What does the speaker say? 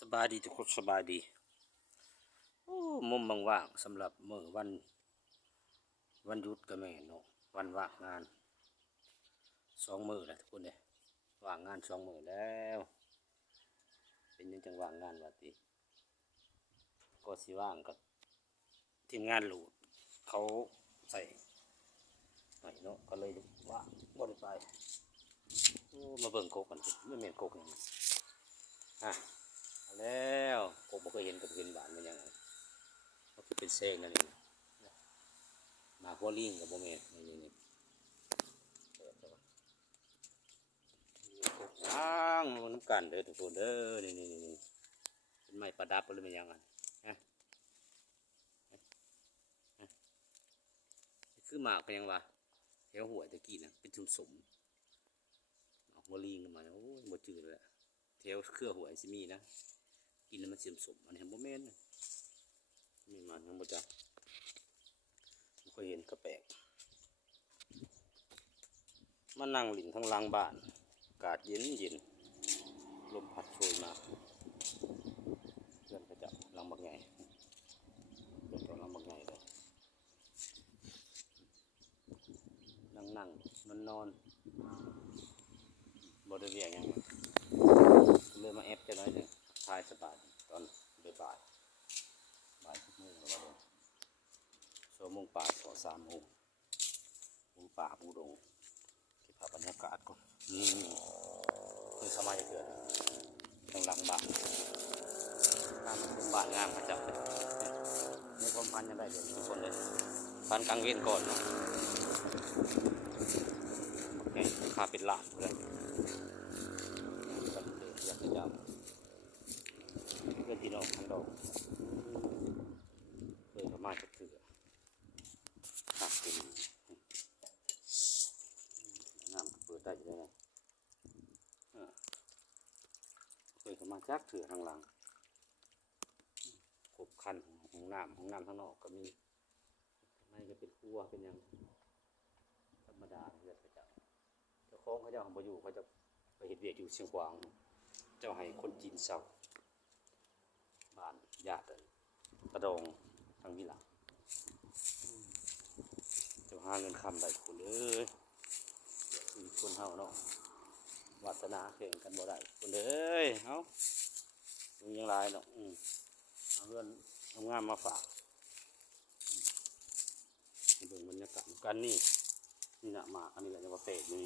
สบายดีทุกคนสบายดีโอ้มุมว่างๆสำหรับมื้อวันหยุดก็แม่นเนาะวันว่างงาน2 มื้อแล้วทุกคนเด้ว่างงาน2 มื้อแล้วเป็นยังจังว่างงานว่าติก็สิว่างกับทีมงานโหลดเขาใส่ให้เนาะก็เลยว่างบ่ได้ไปโอ้มาเบิ่งกกกันสิไม่แม่นกกหยังอ่ะเอาแล้วกกบ่เคยเห็นกับเห็นบ้านมันยังไงก็คือเป็นแซงนั่นเองมาหัวลิงกับโบแมนนี่เปิดแล้วย่างน้ำกันเด้อทุกคนเด้อนี่เป็นไม้ประดับหรือเป็นยังไงนะคือหมากเป็นยังวะแถวหัวตะกี้นะเป็นสุ่มเอาหัวลิงกันมาโอ้ยหมดจืดเลยแถวเครือหัวซิมีนะกินแล้วมันเสียมสมอันนี้โบแมนมีมันทั้งหมดจ้ะไม่เคยเห็นกระแปลกมานั่งหลินทั้งลางบ้านอากาศเย็นลมพัดโชยมาเพื่อนก็จะลังบักใหญ่เพื่อนก็ลังบักใหญ่เลยนั่งนอนบริเวณยังเลยมาแอปจะน้อยหนึ่งทายสบายตอนบ่ายทุกมื้อแล้วก็2 โมงป่าต่อ3 โมงมุมป่าปูดงเก็บภาพบรรยากาศก่อนนี่คือสมัยเกิดทางหลังบ้านงามเป็นบ้านงามประจับเลยในความพันยังได้เดี๋ยวทุกคนเลยพันกลางเวียนก่อนเนาะนี่พาเป็นหลานเลยกันเลยอยากจะจับเพื่อนพี่น้องทั้งดอกเคยมาจากเถื่อหักเป็นน้ำเปิดได้ยังไงเคยมาจากเถื่อทางหลังขบคันของน้ำข้างนอกก็มีในก็เป็นครัวเป็นยังธรรมดาเพื่อนประจำเจ้าของเขาเจ้าของประยูเขาจะไปเห็ดเวียกอยู่เชียงขวางเจ้าให้คนจีนเศร้าบ้านญาติตะดองทางวิลาเจ้าหาเงินคำได้คนเลยมีคนเฮาเนาะวาสนาแข่งกันบ่ได้คนเลยเฮายังไรเนาะเอาเงินงามมาฝากเบิ่งบรรยากาศกันนี่นะมาอันนี้แหละจะมาเตะนี่